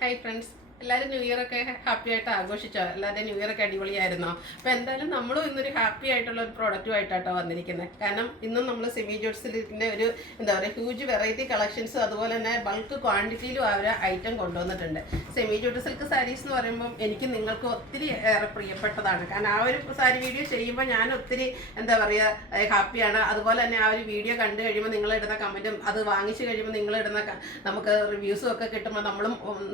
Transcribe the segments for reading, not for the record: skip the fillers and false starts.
Hi friends, എല്ലാവരും new year ഒക്കെ happy ആയിട്ട് ആഘോഷിച്ചോ? എല്ലാവരുടെയും ന്യൂ ഇയർ ഒക്കെ അടിപൊളിയായിരുന്നോ? അപ്പോൾ എന്തായാലും നമ്മളും ഇന്നൊരു ഹാപ്പി ആയിട്ടുള്ള ഒരു പ്രോഡക്റ്റുമായിട്ടാട്ടോ വന്നിരിക്കുന്നത്. കാരണം ഇന്നും നമ്മൾ സെമി ജൂട്ട് സിൽക്കിൻ്റെ ഒരു എന്താ പറയുക ഹ്യൂജ് വെറൈറ്റി കളക്ഷൻസും അതുപോലെ തന്നെ ബൾക്ക് ക്വാണ്ടിറ്റിയിലും ആ ഒരു ഐറ്റം കൊണ്ടുവന്നിട്ടുണ്ട്. സെമി ജൂട്ട് സിൽക്ക് സാരീസ് എന്ന് പറയുമ്പം എനിക്ക് നിങ്ങൾക്ക് ഒത്തിരി ഏറെ പ്രിയപ്പെട്ടതാണ്. കാരണം ആ ഒരു സാരി വീഡിയോ ചെയ്യുമ്പോൾ ഞാൻ ഒത്തിരി എന്താ പറയുക ഹാപ്പിയാണ്. അതുപോലെ തന്നെ ആ ഒരു വീഡിയോ കണ്ടു കഴിയുമ്പോൾ നിങ്ങളിടുന്ന കമൻറ്റും അത് വാങ്ങിച്ചു കഴിയുമ്പോൾ നിങ്ങളിടുന്ന നമുക്ക് റിവ്യൂസും ഒക്കെ കിട്ടുമ്പോൾ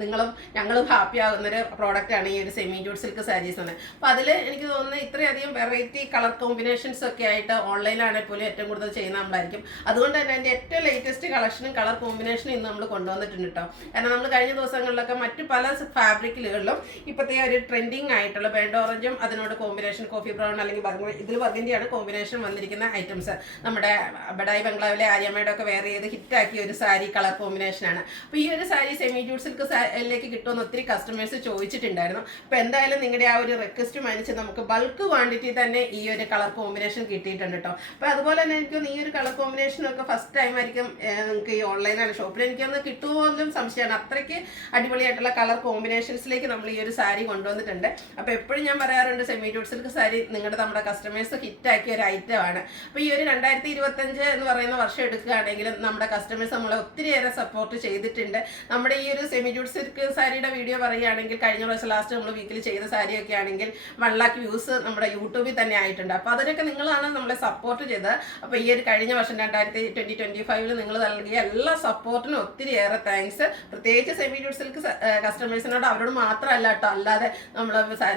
നിങ്ങളും ഞങ്ങളും ഹാപ്പി ആകുന്നൊരു പ്രോഡക്റ്റാണ് ഈ ഒരു സെമി ജൂട്ട് സിൽക്ക് സാരീസ് എന്ന്. അപ്പോൾ അതിൽ എനിക്ക് തോന്നുന്നത് ഇത്രയധികം വെറൈറ്റി കളർ കോമ്പിനേഷൻസ് ഒക്കെ ആയിട്ട് ഓൺലൈനാണെങ്കിൽ പോലും ഏറ്റവും കൂടുതൽ ചെയ്യുന്ന നമ്മളായിരിക്കും. അതുകൊണ്ട് തന്നെ എൻ്റെ ഏറ്റവും ലേറ്റസ്റ്റ് കളക്ഷനും കളർ കോമ്പിനേഷനും ഇന്ന് നമ്മൾ കൊണ്ടുവന്നിട്ടുണ്ട് കേട്ടോ. കാരണം നമ്മൾ കഴിഞ്ഞ ദിവസങ്ങളിലൊക്കെ മറ്റു പല ഫാബ്രിക്കുകളിലും ഇപ്പോഴത്തെ ഒരു ട്രെൻഡിങ് ആയിട്ടുള്ള ബേൺഡ് ഓറഞ്ചും അതിനോട് കോമ്പിനേഷൻ കോഫി ബ്രൗൺ അല്ലെങ്കിൽ ഇതിൽ ബർഗണ്ടിയാണ് കോമ്പിനേഷൻ വന്നിരിക്കുന്ന ഐറ്റംസ്. നമ്മുടെ ബഡായി ബംഗ്ലാവിലെ ആര്യമ്മയുടെ ഒക്കെ വെയർ ചെയ്ത് ഹിറ്റാക്കിയ ഒരു സാരി കളർ കോമ്പിനേഷനാണ്. അപ്പോൾ ഈ ഒരു സാരി സെമി ജൂട്ട് സിൽക്ക് ലേക്ക് കിട്ടുമെന്ന് ഒത്തിരി കസ്റ്റമേഴ്സ് ചോദിച്ചിട്ടുണ്ടായിരുന്നു. അപ്പോൾ എന്തായാലും നിങ്ങളുടെ ആ ഒരു റിക്വസ്റ്റ് മാനിച്ച് നമുക്ക് ബൾക്ക് ക്വാണ്ടിറ്റി തന്നെ ഈ ഒരു കളർ കോമ്പിനേഷൻ കിട്ടിയിട്ടുണ്ട് കേട്ടോ. അപ്പോൾ അതുപോലെ തന്നെ എനിക്കൊന്ന് ഈ ഒരു കളർ കോമ്പിനേഷനൊക്കെ ഫസ്റ്റ് ടൈം ആയിരിക്കും നിങ്ങൾക്ക് ഈ ഓൺലൈനാണ് ഷോപ്പിൽ എനിക്കൊന്ന് കിട്ടുമോ എന്നും സംശയമാണ്. അത്രയ്ക്ക് അടിപൊളിയായിട്ടുള്ള കളർ കോമ്പിനേഷൻസിലേക്ക് നമ്മൾ ഈ ഒരു സാരി കൊണ്ടുവന്നിട്ടുണ്ട്. അപ്പോൾ എപ്പോഴും ഞാൻ പറയാറുണ്ട് സെമി ജൂട്ട് സിൽക്ക് സാരി നമ്മുടെ കസ്റ്റമേഴ്സ് ഹിറ്റാക്കിയ ഒരു ഐറ്റമാണ്. അപ്പോൾ ഈ ഒരു 2025 എന്ന് പറയുന്ന വർഷം എടുക്കുകയാണെങ്കിലും നമ്മുടെ കസ്റ്റമേഴ്സ് നമ്മളെ ഒത്തിരിയേറെ സപ്പോർട്ട് ചെയ്തിട്ടുണ്ട്. നമ്മുടെ ഈ ഒരു സെമി ജൂട്ട് സിൽക്ക് സാരിയുടെ വീഡിയോ പറയുകയാണെങ്കിൽ കഴിഞ്ഞ പ്രാവശ്യം ലാസ്റ്റ് നമ്മൾ വീക്കിൽ ചെയ്ത സാരിയൊക്കെ ആണെങ്കിൽ 1 lakh വ്യൂസ് നമ്മുടെ യൂട്യൂബിൽ തന്നെ ആയിട്ടുണ്ട്. അപ്പോൾ അതിനൊക്കെ നിങ്ങളാണ് നമ്മളെ സപ്പോർട്ട് ചെയ്തത്. അപ്പോൾ ഈ ഒരു കഴിഞ്ഞ വർഷം 2025 നിങ്ങൾ നൽകിയ എല്ലാ സപ്പോർട്ടിനും ഒത്തിരിയേറെ താങ്ക്സ്. പ്രത്യേകിച്ച് സെമി ജൂട്ട് സിൽക്ക് കസ്റ്റമേഴ്സിനോട് അവരോട് മാത്രമല്ല കേട്ടോ, അല്ലാതെ നമ്മൾ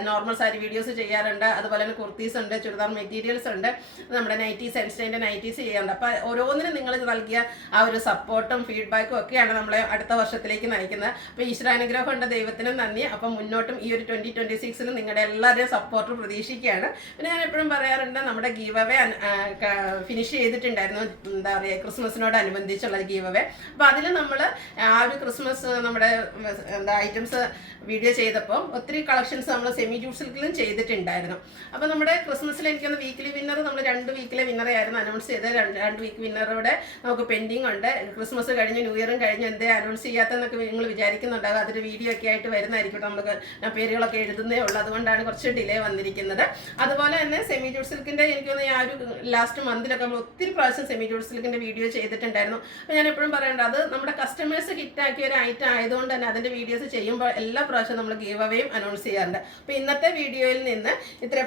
നോർമൽ സാരി വീഡിയോസ് ചെയ്യാറുണ്ട്. അതുപോലെ തന്നെ കുർത്തീസ് ഉണ്ട്, ചുരിദാർ മെറ്റീരിയൽസ് ഉണ്ട്, നമ്മുടെ നൈറ്റീസ് എൻസ്റ്റൈൻ്റെ നൈറ്റീസ് ചെയ്യാറുണ്ട്. അപ്പോൾ ഓരോന്നിനും നിങ്ങൾ നൽകിയ ആ ഒരു സപ്പോർട്ടും ഫീഡ്ബാക്കും ഒക്കെയാണ് നമ്മളെ അടുത്ത വർഷത്തിലേക്ക് നയിക്കുന്നത്. അപ്പോൾ ഈശ്വരാനുഗ്രഹം ഉണ്ട്, ദൈവത്തിനും നന്ദി. അപ്പം മുന്നോട്ടും ഈ ഒരു 2026 നിങ്ങളുടെ എല്ലാവരുടെയും സപ്പോർട്ട് പ്രതീക്ഷിക്കുകയാണ്. പിന്നെ ഞാൻ എപ്പോഴും പറയാറുണ്ട്, നമ്മുടെ ഗീവ് അവേ ഫിനിഷ് ചെയ്തിട്ടുണ്ടായിരുന്നു, എന്താ പറയുക ക്രിസ്മസിനോടനുബന്ധിച്ചുള്ള ഗീവ് അവേ. അപ്പോൾ അതിൽ നമ്മൾ ആ ഒരു ക്രിസ്മസ് നമ്മുടെ ഐറ്റംസ് വീഡിയോ ചെയ്തപ്പോൾ ഒത്തിരി കളക്ഷൻസ് നമ്മൾ സെമി ജൂട്ട് സിൽക്കിലും ചെയ്തിട്ടുണ്ടായിരുന്നു. അപ്പോൾ നമ്മുടെ ക്രിസ്മസിൽ എനിക്കൊന്ന് വീക്കിലി വിന്നർ നമ്മൾ 2 വീക്കിലെ വിന്നറെ ആയിരുന്നു അനൗൺസ് ചെയ്തത്. 2 വീക്ക് വിന്നറുടെ നമുക്ക് പെൻഡിങ് ഉണ്ട്. ക്രിസ്മസ് കഴിഞ്ഞ് ന്യൂ ഇയറും കഴിഞ്ഞ് എന്തേ അനൗൺസ് ചെയ്യാത്തതെന്നൊക്കെ നിങ്ങൾ വിചാരിക്കുന്നുണ്ടാകും. അതൊരു വീഡിയോ ഒക്കെ ആയിട്ട് വരുന്നതായിരിക്കും. നമുക്ക് പേരുകളൊക്കെ എഴുതുന്നേ ഉള്ളൂ, അതുകൊണ്ടാണ് കുറച്ച് ഡിലേ വന്നിരിക്കുന്നത്. അതുപോലെ തന്നെ സെമി ജൂട്ട് സിൽക്കിൻ്റെ എനിക്കൊന്ന് ആ ഒരു ലാസ്റ്റ് മന്തിലൊക്കെ നമ്മൾ ഒത്തിരി പ്രാവശ്യം സെമി ജൂട്ട് സിൽക്കിൻ്റെ വീഡിയോ ചെയ്തിട്ടുണ്ടായിരുന്നു. അപ്പോൾ ഞാൻ എപ്പോഴും പറയേണ്ടത് അത് നമ്മുടെ കസ്റ്റമേഴ്സ് ഹിറ്റാക്കിയ ഒരു ഐറ്റം ആയതുകൊണ്ട് തന്നെ അതിൻ്റെ വീഡിയോസ് ചെയ്യുമ്പോൾ എല്ലാ പ്രാവശ്യം നമ്മൾ ഗീവ് അവേയും അനൗൺസ് ചെയ്യാറുണ്ട്. അപ്പോൾ ഇന്നത്തെ വീഡിയോയിൽ നിന്ന് ഇത്ര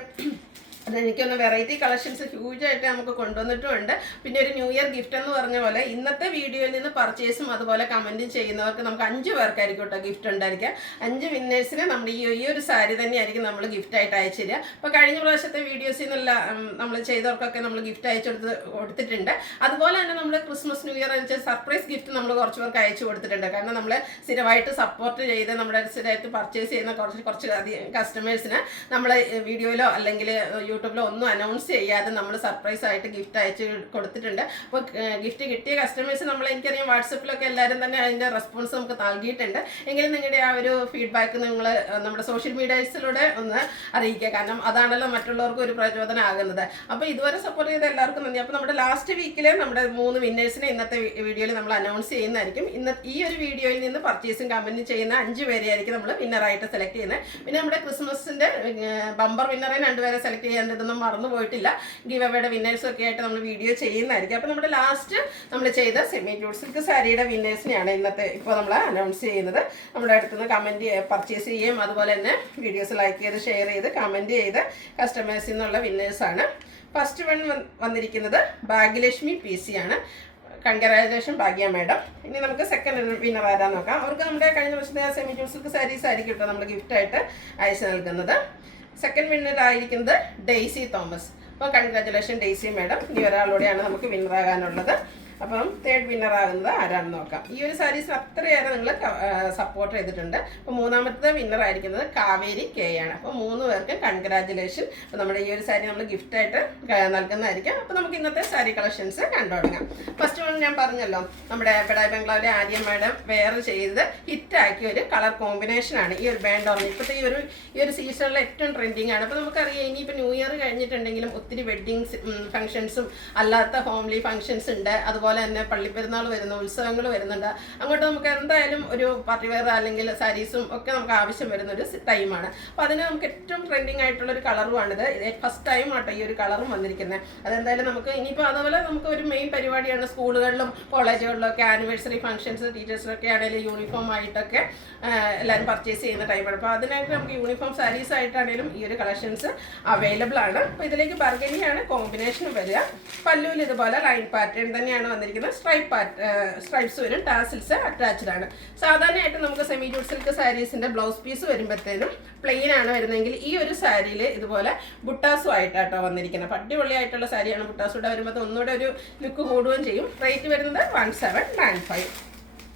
എനിക്കൊന്ന് വെറൈറ്റി കളക്ഷൻസ് ഹ്യൂജായിട്ട് നമുക്ക് കൊണ്ടുവന്നിട്ടുമുണ്ട്. പിന്നെ ഒരു ന്യൂ ഇയർ ഗിഫ്റ്റ് എന്ന് പറഞ്ഞ പോലെ ഇന്നത്തെ വീഡിയോയിൽ നിന്ന് പർച്ചേസും അതുപോലെ കമൻറ്റും ചെയ്യുന്നവർക്ക് നമുക്ക് 5 പേർക്കായിരിക്കും കേട്ടോ ഗിഫ്റ്റ് ഉണ്ടായിരിക്കുക. 5 വിന്നേഴ്സിന് നമ്മുടെ ഈ ഒരു സാരി തന്നെയായിരിക്കും നമ്മൾ ഗിഫ്റ്റായിട്ട് അയച്ചു തരിക. അപ്പോൾ കഴിഞ്ഞ പ്രാവശ്യത്തെ വീഡിയോസിൽ നിന്നുള്ള നമ്മൾ ചെയ്തവർക്കൊക്കെ നമ്മൾ ഗിഫ്റ്റ് കൊടുത്തിട്ടുണ്ട്. അതുപോലെ തന്നെ നമ്മൾ ക്രിസ്മസ് ന്യൂ ഇയർ വെച്ചാൽ സർപ്രൈസ് ഗിഫ്റ്റ് നമ്മൾ കുറച്ച് പേർക്ക് അയച്ചു കൊടുത്തിട്ടുണ്ട്. കാരണം നമ്മൾ സ്ഥിരമായിട്ട് സപ്പോർട്ട് ചെയ്ത് നമ്മുടെ സ്ഥിരമായിട്ട് പർച്ചേസ് ചെയ്യുന്ന കുറച്ച് അധികം കസ്റ്റമേഴ്സിന് നമ്മൾ വീഡിയോയിലോ അല്ലെങ്കിൽ യൂട്യൂബിലോ ഒന്നും അനൗൺസ് ചെയ്യാതെ നമ്മൾ സർപ്രൈസ് ആയിട്ട് ഗിഫ്റ്റ് അയച്ച് കൊടുത്തിട്ടുണ്ട്. അപ്പോൾ ഗിഫ്റ്റ് കിട്ടിയ കസ്റ്റമേഴ്സ് എനിക്കറിയാം വാട്സപ്പിലൊക്കെ എല്ലാവരും തന്നെ അതിൻ്റെ റെസ്പോൺസ് നമുക്ക് നൽകിയിട്ടുണ്ട്. എങ്കിലും നിങ്ങളുടെ ആ ഒരു ഫീഡ്ബാക്ക് നിങ്ങൾ നമ്മുടെ സോഷ്യൽ മീഡിയസിലൂടെ ഒന്ന് അറിയിക്കുക. കാരണം അതാണല്ലോ മറ്റുള്ളവർക്ക് ഒരു പ്രചോദനമാകുന്നത്. അപ്പോൾ ഇതുവരെ സപ്പോർട്ട് ചെയ്ത എല്ലാവർക്കും നന്ദി. അപ്പോൾ നമ്മുടെ ലാസ്റ്റ് വീക്കിൽ നമ്മുടെ 3 വിന്നേഴ്സിനെ ഇന്നത്തെ വീഡിയോയിൽ നമ്മൾ അനൗൺസ് ചെയ്യുന്നതായിരിക്കും. ഈ ഒരു വീഡിയോയിൽ നിന്ന് പർച്ചേസും കമൻറ്റും ചെയ്യുന്ന 5 പേരെയായിരിക്കും നമ്മൾ വിന്നറായിട്ട് സെലക്ട് ചെയ്യുന്നത്. പിന്നെ നമ്മുടെ ക്രിസ്മസിൻ്റെ ബമ്പർ വിന്നറെ 2 പേരെ സെലക്ട് ചെയ്യാൻ ഇതൊന്നും മറന്നു പോയിട്ടില്ല. ഗീവ് അവയുടെ വിന്നേഴ്സും ഒക്കെ ആയിട്ട് നമ്മൾ വീഡിയോ ചെയ്യുന്നതായിരിക്കും. അപ്പോൾ നമ്മുടെ ലാസ്റ്റ് നമ്മൾ ചെയ്ത സെമി ജൂട്ട് സിൽക്ക് സാരിയുടെ വിന്നേഴ്സിനെയാണ് ഇന്നത്തെ ഇപ്പോൾ നമ്മൾ അനൗൺസ് ചെയ്യുന്നത്. നമ്മുടെ അടുത്തുനിന്ന് കമൻറ്റ് പർച്ചേസ് ചെയ്യുകയും അതുപോലെ തന്നെ വീഡിയോസ് ലൈക്ക് ചെയ്ത് ഷെയർ ചെയ്ത് കമൻറ്റ് ചെയ്ത് കസ്റ്റമേഴ്സിൽ നിന്നുള്ള വിന്നേഴ്സാണ്. ഫസ്റ്റ് വൺ വന്നിരിക്കുന്നത് ഭാഗ്യലക്ഷ്മി PC ആണ്. കൺഗ്രാജുലേഷൻ ഭാഗ്യ മാഡം. ഇനി നമുക്ക് സെക്കൻഡ് വിന്നർ ആരാന്ന് നോക്കാം. അവർക്ക് നമ്മുടെ കഴിഞ്ഞ വർഷത്തെ സെമി ജൂട്ട് സിൽക്ക് സാരീസ് ആയിരിക്കും കേട്ടോ നമ്മൾ ഗിഫ്റ്റായിട്ട് അയച്ചു നൽകുന്നത്. സെക്കൻഡ് വിന്നർ ആയിരിക്കുന്നത് ഡെയ്സി തോമസ്. അപ്പോൾ കൺഗ്രാജുലേഷൻ ഡെയ്സി മാഡം. ഇനി ഒരാളോടെയാണ് നമുക്ക് വിന്നറാകാനുള്ളത്. അപ്പം തേർഡ് വിന്നർ ആകുന്നത് ആരാണെന്ന് നോക്കാം. ഈ ഒരു സാരീസ് അത്രയേറെ നിങ്ങൾ സപ്പോർട്ട് ചെയ്തിട്ടുണ്ട്. അപ്പോൾ മൂന്നാമത്തെ വിന്നർ ആയിരിക്കുന്നത് കാവേരി K ആണ്. അപ്പോൾ 3 പേർക്ക് കൺഗ്രാജുലേഷൻ. അപ്പോൾ നമ്മുടെ ഈ ഒരു സാരി നമ്മൾ ഗിഫ്റ്റായിട്ട് നൽകുന്നതായിരിക്കും. അപ്പോൾ നമുക്ക് ഇന്നത്തെ സാരി കളക്ഷൻസ് കണ്ടു തുടങ്ങാം. ഫസ്റ്റ് വൺ ഞാൻ പറഞ്ഞല്ലോ, നമ്മുടെ ബഡായി ബംഗ്ലാവിലെ ആര്യ മാഡം വെയർ ചെയ്ത് ഹിറ്റാക്കിയ ഒരു കളർ കോമ്പിനേഷനാണ് ഈ ഒരു ബേൺഡ് ഓറഞ്ച്. ഇപ്പോഴത്തെ ഈ ഒരു സീസണിൽ ഏറ്റവും ട്രെൻഡിങ് ആണ്. അപ്പോൾ നമുക്കറിയാം ഇനിയിപ്പോൾ ന്യൂ ഇയർ കഴിഞ്ഞിട്ടുണ്ടെങ്കിലും ഒത്തിരി വെഡ്ഡിങ് ഫംഗ്ഷൻസും അല്ലാത്ത ഹോംലി ഫംഗ്ഷൻസ് ഉണ്ട്. അതുപോലെ അതുപോലെ തന്നെ പള്ളിപ്പെരുന്നാൾ വരുന്ന ഉത്സവങ്ങൾ വരുന്നുണ്ട്. അങ്ങോട്ട് നമുക്ക് എന്തായാലും ഒരു പാർട്ടി വെയർ അല്ലെങ്കിൽ സാരീസും ഒക്കെ നമുക്ക് ആവശ്യം വരുന്ന ഒരു ടൈമാണ്. അപ്പോൾ അതിന് നമുക്ക് ഏറ്റവും ട്രെൻഡിങ് ആയിട്ടുള്ള ഒരു കളറുമാണിത്. ഫസ്റ്റ് ടൈം ആട്ടോ ഈ ഒരു കളറും വന്നിരിക്കുന്നത്. അതെന്തായാലും നമുക്ക് ഇനിയിപ്പോൾ അതുപോലെ നമുക്ക് ഒരു മെയിൻ പരിപാടിയാണ് സ്കൂളുകളിലും കോളേജുകളിലും ഒക്കെ ആനിവേഴ്സറി ഫംഗ്ഷൻസ്, ടീച്ചേഴ്സിനൊക്കെ ആണെങ്കിലും യൂണിഫോം ആയിട്ടൊക്കെ എല്ലാവരും പർച്ചേസ് ചെയ്യുന്ന ടൈമാണ്. അപ്പോൾ അതിനായിട്ട് നമുക്ക് യൂണിഫോം സാരീസ് ആയിട്ടാണെങ്കിലും ഈ ഒരു കളക്ഷൻസ് അവൈലബിൾ ആണ്. അപ്പോൾ ഇതിലേക്ക് ബർഗനിയാണ് കോമ്പിനേഷൻ വരിക. പല്ലുവിൽ ഇതുപോലെ ലൈൻ പാറ്റേൺ തന്നെയാണ് വന്നിരിക്കുന്നത്. സ്ട്രൈപ്സ് വരും, ടാസിൽസ് അറ്റാച്ച്ഡ് ആണ്. സാധാരണയായിട്ട് നമുക്ക് സെമി ജൂട്ട് സിൽക്ക് സാരീസിന്റെ ബ്ലൗസ് പീസ് വരുമ്പോഴത്തേനും പ്ലെയിൻ ആണ് വരുന്നതെങ്കിൽ ഈ ഒരു സാരിയിൽ ഇതുപോലെ ബുട്ടാസും ആയിട്ടാട്ടോ വന്നിരിക്കുന്നത്. അടിപൊളിയായിട്ടുള്ള സാരിയാണ്. ബുട്ടാസൂടെ വരുമ്പോൾ ഒന്നുകൂടെ ഒരു ലുക്ക് കൂടുകയും ചെയ്യും. റേറ്റ് വരുന്നത് 1795.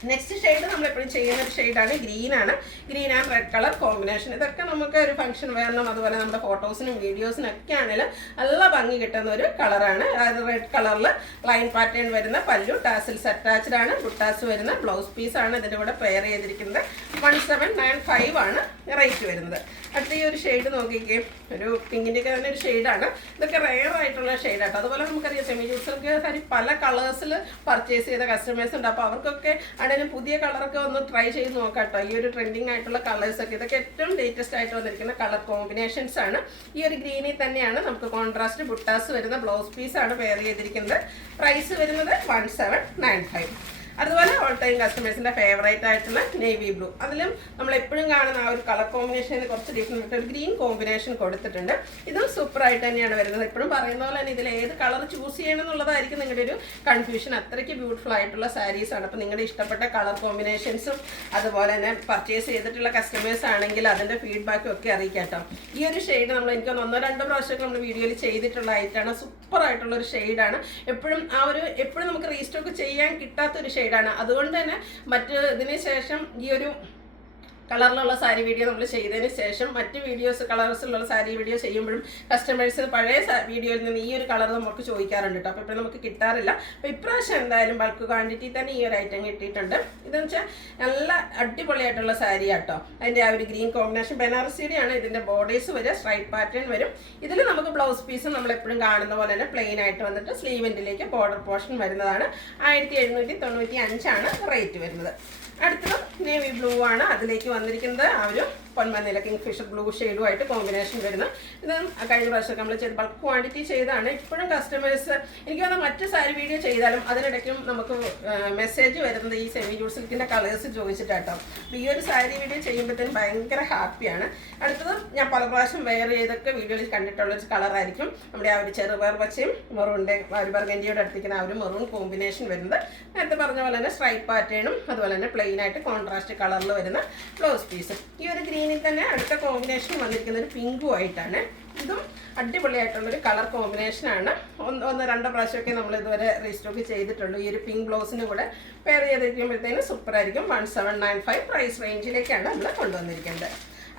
നെക്സ്റ്റ് ഷെയ്ഡ് നമ്മൾ എപ്പോഴും ചെയ്യുന്ന ഒരു ഷെയ്ഡാണ് ഗ്രീനാണ്. Green and red colour combination. ഇതൊക്കെ നമുക്ക് ഒരു ഫംഗ്ഷൻ വേണം, അതുപോലെ നമ്മുടെ ഫോട്ടോസിനും വീഡിയോസിനും ഒക്കെ ആണെങ്കിലും നല്ല ഭംഗി കിട്ടുന്ന ഒരു കളറാണ്. അതായത് റെഡ് കളറിൽ ലൈൻ പാറ്റേൺ വരുന്ന പല്ലു, ടാസിൽസ് അറ്റാച്ച്ഡ് ആണ്, ബുട്ടാസ് വരുന്ന ബ്ലൗസ് പീസാണ് ഇതിൻ്റെ കൂടെ പെയർ ചെയ്തിരിക്കുന്നത്. 1795 ആണ് റേറ്റ് വരുന്നത്. അടുത്ത ഈ ഒരു ഷെയ്ഡ് നോക്കിക്കേ, ഒരു പിങ്കിൻ്റെ ഒക്കെ തന്നെ ഒരു ഷെയ്ഡാണ്. ഇതൊക്കെ റെയർ ആയിട്ടുള്ള ഷെയ്ഡാട്ടോ. അതുപോലെ നമുക്കറിയാം സെമി ജൂട്ട് സിൽക്ക് സാരി പല കളേഴ്സിൽ പർച്ചേസ് ചെയ്ത കസ്റ്റമേഴ്സ് ഉണ്ട്. അപ്പോൾ അവർക്കൊക്കെ ആണെങ്കിലും പുതിയ കളറൊക്കെ ഒന്ന് ട്രൈ ചെയ്ത് നോക്കാം കേട്ടോ. ഈ ഒരു ട്രെൻഡിങ് ആയിട്ടുള്ള കളേഴ്സൊക്കെ ഇതൊക്കെ ഏറ്റവും ലേറ്റസ്റ്റ് ആയിട്ട് വന്നിരിക്കുന്ന കളർ കോമ്പിനേഷൻസ് ആണ്. ഈ ഒരു ഗ്രീനിൽ തന്നെയാണ് നമുക്ക് കോൺട്രാസ്റ്റ് ബുട്ടാസ് വരുന്ന ബ്ലൗസ് പീസാണ് പെയർ ചെയ്തിരിക്കുന്നത്. പ്രൈസ് വരുന്നത് 1795. അതുപോലെ ഓൾ ടൈം കസ്റ്റമേഴ്സിൻ്റെ ഫേവറേറ്റ് ആയിട്ടുള്ള നേവി ബ്ലൂ, അതിലും നമ്മൾ എപ്പോഴും കാണുന്ന ആ ഒരു കളർ കോമ്പിനേഷന് കുറച്ച് ഡിഫറെൻ്റ് ഒരു ഗ്രീൻ കോമ്പിനേഷൻ കൊടുത്തിട്ടുണ്ട്. ഇതും സൂപ്പറായിട്ട് തന്നെയാണ് വരുന്നത്. എപ്പോഴും പറയുന്ന പോലെ തന്നെ ഇതിൽ ഏത് കളർ ചൂസ് ചെയ്യണം എന്നുള്ളതായിരിക്കും നിങ്ങളുടെ ഒരു കൺഫ്യൂഷൻ. അത്രയ്ക്ക് ബ്യൂട്ടിഫുൾ ആയിട്ടുള്ള സാരീസാണ്. അപ്പോൾ നിങ്ങളുടെ ഇഷ്ടപ്പെട്ട കളർ കോമ്പിനേഷൻസും അതുപോലെ തന്നെ പർച്ചേസ് ചെയ്തിട്ടുള്ള കസ്റ്റമേഴ്സ് ആണെങ്കിൽ അതിൻ്റെ ഫീഡ്ബാക്കും ഒക്കെ അറിയിക്കാം കേട്ടോ. ഈ ഒരു ഷെയ്ഡ് നമ്മൾ എനിക്ക് 1-2 പ്രാവശ്യമൊക്കെ നമ്മൾ വീഡിയോയിൽ ചെയ്തിട്ടുള്ള ആയിട്ടാണ്. സൂപ്പറായിട്ടുള്ള ഒരു ഷെയ്ഡാണ്. എപ്പോഴും നമുക്ക് റീസ്റ്റോക്ക് ചെയ്യാൻ കിട്ടാത്തൊരു ഷെയ്ഡാണ്. അതുകൊണ്ട് തന്നെ മറ്റ് ഇതിന് ശേഷം ഈ ഒരു കളറിലുള്ള സാരി വീഡിയോ നമ്മൾ ചെയ്തതിന് ശേഷം മറ്റ് വീഡിയോസ് കളേഴ്സിലുള്ള സാരി വീഡിയോ ചെയ്യുമ്പോഴും കസ്റ്റമേഴ്സ് പഴയ വീഡിയോയിൽ നിന്ന് ഈ ഒരു കളർ നമുക്ക് ചോദിക്കാറുണ്ട് കേട്ടോ. അപ്പോൾ ഇപ്പോൾ നമുക്ക് കിട്ടാറില്ല. അപ്പോൾ ഇപ്രാവശ്യം എന്തായാലും ബൾക്ക് ക്വാണ്ടിറ്റി തന്നെ ഈ ഒരു ഐറ്റം കിട്ടിയിട്ടുണ്ട്. ഇതെന്ന് വെച്ചാൽ നല്ല അടിപൊളിയായിട്ടുള്ള സാരി കേട്ടോ. അതിൻ്റെ ആ ഒരു ഗ്രീൻ കോമ്പിനേഷൻ ബനാറസിയുടെയാണ്. ഇതിൻ്റെ ബോർഡേഴ്സ് വരും, സ്ട്രൈപ്പ് പാറ്റേൺ വരും. ഇതിൽ നമുക്ക് ബ്ലൗസ് പീസ് നമ്മൾ എപ്പോഴും കാണുന്ന പോലെ തന്നെ പ്ലെയിൻ ആയിട്ട് വന്നിട്ട് സ്ലീവെൻറ്റിലേക്ക് ബോർഡർ പോർഷൻ വരുന്നതാണ്. 1795 ആണ് റേറ്റ് വരുന്നത്. അടുത്തത് നേവി ബ്ലൂ ആണ്. അതിലേക്ക് വന്നിരിക്കുന്നത് ആ ഒരു പൊന്മനയിലെ കിങ് ഫിഷർ ബ്ലൂ ഷെയ്ഡുമായിട്ട് കോമ്പിനേഷൻ വരുന്നത്. ഇത് കഴിഞ്ഞ പ്രാവശ്യമൊക്കെ നമ്മൾ ചെയ്ത് ബൾക്ക് ക്വാണ്ടിറ്റി ചെയ്താണ്. ഇപ്പോഴും കസ്റ്റമേഴ്സ് എനിക്ക് തോന്നുന്നു മറ്റ് സാരി വീഡിയോ ചെയ്താലും അതിനിടയ്ക്കും നമുക്ക് മെസ്സേജ് വരുന്നത് ഈ സെമി ജൂട്ട് സിൽക്കിൻ്റെ കളേഴ്സ് ചോദിച്ചിട്ടാട്ടോ. അപ്പോൾ ഈ ഒരു സാരി വീഡിയോ ചെയ്യുമ്പോഴത്തേനും ഭയങ്കര ഹാപ്പിയാണ്. അടുത്തത് ഞാൻ പല പ്രാവശ്യം വെയർ ചെയ്തൊക്കെ വീഡിയോയിൽ കണ്ടിട്ടുള്ളൊരു കളറായിരിക്കും നമ്മുടെ ആ ഒരു ചെറുപയർ പച്ചയും മെറൂണിൻ്റെ ഒരു ബർഗൻഡിയോട് അടുത്തിരിക്കുന്ന ആ ഒരു മെറൂൺ കോമ്പിനേഷൻ വരുന്നത്. നേരത്തെ പറഞ്ഞ പോലെ തന്നെ സ്ട്രൈപ്പ് പാറ്റേണും അതുപോലെ തന്നെ പ്ലെയിൻ ആയിട്ട് കോൺട്രാസ്റ്റ് കളറിൽ വരുന്ന ബ്ലൗസ് പീസ്. ഈ ഒരു ഗ്രീനിൽ തന്നെ അടുത്ത കോമ്പിനേഷൻ വന്നിരിക്കുന്ന ഒരു പിങ്കും ആയിട്ടാണ്. ഇതും അടിപൊളിയായിട്ടുള്ളൊരു കളർ കോമ്പിനേഷനാണ്. 1-2 പ്രാവശ്യമൊക്കെ നമ്മൾ ഇതുവരെ റീസ്റ്റോക്ക് ചെയ്തിട്ടുള്ളൂ. ഈ ഒരു പിങ്ക് ബ്ലൗസിന് കൂടെ പെയർ ചെയ്തിരിക്കുമ്പോഴത്തേനും സൂപ്പറായിരിക്കും. 1795 പ്രൈസ് റേഞ്ചിലേക്കാണ് നമ്മൾ കൊണ്ടുവന്നിരിക്കുന്നത്.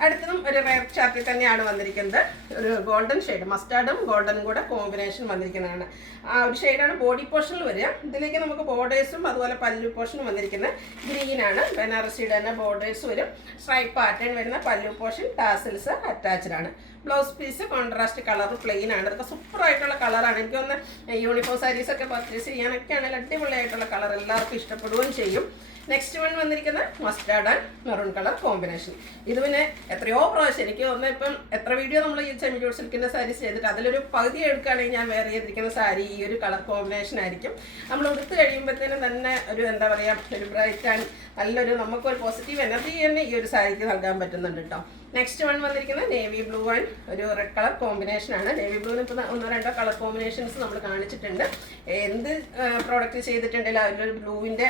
അടുത്തതും ഒരു റെയർ ചാർട്ടിൽ തന്നെയാണ് വന്നിരിക്കുന്നത്. ഒരു ഗോൾഡൻ ഷെയ്ഡ്, മസ്റ്റാർഡും ഗോൾഡനും കൂടെ കോമ്പിനേഷൻ വന്നിരിക്കുന്നതാണ്. ആ ഒരു ഷെയ്ഡാണ് ബോഡി പോർഷനിൽ വരിക. ഇതിലേക്ക് നമുക്ക് ബോർഡേഴ്സും അതുപോലെ പല്ലു പോർഷനും വന്നിരിക്കുന്നത് ഗ്രീനാണ്. ബനാറസിയുടെ തന്നെ ബോർഡേഴ്സ് വരും, സ്ട്രൈപ്പ് പാറ്റേൺ വരുന്ന പല്ലു പോർഷൻ, ടാസിൽസ് അറ്റാച്ച്ഡ് ആണ്. Blouse piece contrast colour plain ആണ്. ഇതൊക്കെ സൂപ്പറായിട്ടുള്ള കളറാണ്. എനിക്ക് തോന്നുന്നു യൂണിഫോം സാരീസൊക്കെ പർച്ചേസ് ചെയ്യാനൊക്കെ ആണെങ്കിൽ അടിപൊളിയായിട്ടുള്ള കളർ എല്ലാവർക്കും ഇഷ്ടപ്പെടുകയും ചെയ്യും. നെക്സ്റ്റ് വൺ വന്നിരിക്കുന്നത് mustard and maroon colour combination. ഇത് പിന്നെ എത്രയോ പ്രാവശ്യം എനിക്ക് തോന്നുന്നത് ഇപ്പം എത്ര വീഡിയോ നമ്മൾ ഈ സെമി ജൂട്ട് സിൽക്കിൻ്റെ സാരീസ് ചെയ്തിട്ട് അതിലൊരു പകുതി എടുക്കുകയാണെങ്കിൽ ഞാൻ വെയർ ചെയ്തിരിക്കുന്ന സാരി ഈ ഒരു കളർ കോമ്പിനേഷൻ ആയിരിക്കും. നമ്മൾ ഉടുത്ത് കഴിയുമ്പോഴത്തേനും തന്നെ ഒരു എന്താ പറയുക, ഒരു ബ്രൈറ്റ് ആൻഡ് നല്ലൊരു നമുക്കൊരു പോസിറ്റീവ് എനർജി തന്നെ ഈ ഒരു സാരിക്ക് നൽകാൻ പറ്റുന്നുണ്ട് കേട്ടോ. നെക്സ്റ്റ് വൺ വന്നിരിക്കുന്നത് നേവി ബ്ലൂ ആൻഡ് ഒരു റെഡ് കളർ കോമ്പിനേഷനാണ്. നേവി ബ്ലൂവിന് ഇപ്പോൾ 1-2 കളർ കോമ്പിനേഷൻസ് നമ്മൾ കാണിച്ചിട്ടുണ്ട്. എന്ത് പ്രോഡക്റ്റ് ചെയ്തിട്ടുണ്ടെങ്കിലും ആ ഒരു ബ്ലൂവിൻ്റെ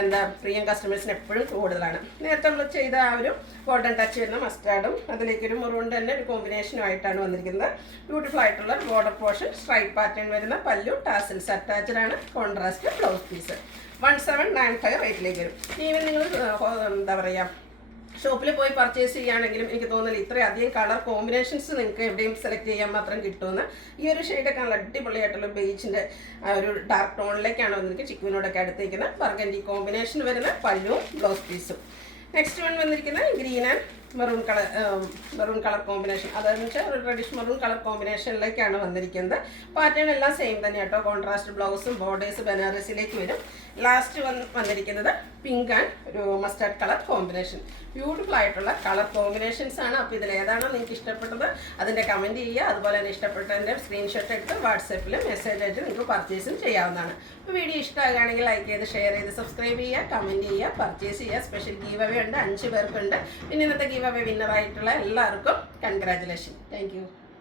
എന്താ പ്രിയം കസ്റ്റമേഴ്സിന് എപ്പോഴും കൂടുതലാണ്. നേരത്തെ നമ്മൾ ചെയ്ത ആ ഒരു ഗോൾഡൻ ടച്ച് വരുന്ന മസ്റ്റാർഡും അതിലേക്കൊരു മെറൂൺ തന്നെ ഒരു കോമ്പിനേഷനുമായിട്ടാണ് വന്നിരിക്കുന്നത്. ബ്യൂട്ടിഫുൾ ആയിട്ടുള്ള ബോർഡർ പോർഷൻ, സ്ട്രൈപ്പ് പാറ്റേൺ വരുന്ന പല്ലു, ടാസിൽസ് അറ്റാച്ച്ഡ് ആണ്, കോൺട്രാസ്റ്റ് ബ്ലൗസ് പീസ്. 1795 റേറ്റിലേക്ക് വരും. ഈവൻ നിങ്ങൾ എന്താ പറയുക ഷോപ്പിൽ പോയി പർച്ചേസ് ചെയ്യുകയാണെങ്കിലും എനിക്ക് തോന്നുന്നില്ല ഇത്രയധികം കളർ കോമ്പിനേഷൻസ് നിങ്ങൾക്ക് എവിടെയും സെലക്ട് ചെയ്യാൻ മാത്രം കിട്ടുമെന്ന്. ഈ ഒരു ഷെയ്ഡൊക്കെ നല്ല അടിപൊളിയായിട്ടുള്ള ബേജിൻ്റെ ഒരു ഡാർക്ക് ടോണിലേക്കാണ് വന്നിരിക്കുന്നത്. ചിക്കുവിനോടൊക്കെ അടുത്തിരിക്കുന്ന ബർഗൻഡി കോമ്പിനേഷൻ വരുന്ന പല്ലുവും ബ്ലൗസ് പീസും. നെക്സ്റ്റ് വൺ വന്നിരിക്കുന്നത് green and maroon colour combination, അതെന്ന് വെച്ചാൽ ഒരു റെഡിഷ് മെറൂൺ കളർ കോമ്പിനേഷനിലേക്കാണ് വന്നിരിക്കുന്നത്. പാറ്റേൺ എല്ലാം സെയിം തന്നെ കേട്ടോ. കോൺട്രാസ്റ്റ് ബ്ലൗസും ബോർഡേഴ്സ് ബനാറസിലേക്ക് വരും. ലാസ്റ്റ് വന്നിരിക്കുന്നത് പിങ്ക് ആൻഡ് ഒരു മസ്റ്റാർഡ് കളർ കോമ്പിനേഷൻ. ബ്യൂട്ടിഫുൾ ആയിട്ടുള്ള കളർ കോമ്പിനേഷൻസ് ആണ്. അപ്പോൾ ഇതിലേതാണോ നിങ്ങൾക്ക് ഇഷ്ടപ്പെട്ടത് അതിൻ്റെ കമൻറ്റ് ചെയ്യുക. അതുപോലെ തന്നെ ഇഷ്ടപ്പെട്ടതിൻ്റെ സ്ക്രീൻഷോട്ട് എടുത്ത് വാട്സാപ്പിൽ മെസ്സേജ് അയച്ച് നിങ്ങൾക്ക് പർച്ചേസും ചെയ്യാവുന്നതാണ്. അപ്പോൾ വീഡിയോ ഇഷ്ടമാകുകയാണെങ്കിൽ ലൈക്ക് ചെയ്ത് ഷെയർ ചെയ്ത് സബ്സ്ക്രൈബ് ചെയ്യുക, കമൻറ്റ് ചെയ്യുക, പർച്ചേസ് ചെയ്യുക. സ്പെഷ്യൽ ഗീവ് അവേ ഉണ്ട്, 5 പേർക്കുണ്ട്. പിന്നെ ഇന്നത്തെ ഗീവ് അവേ വിന്നറായിട്ടുള്ള എല്ലാവർക്കും കൺഗ്രാജുലേഷൻ. Thank you.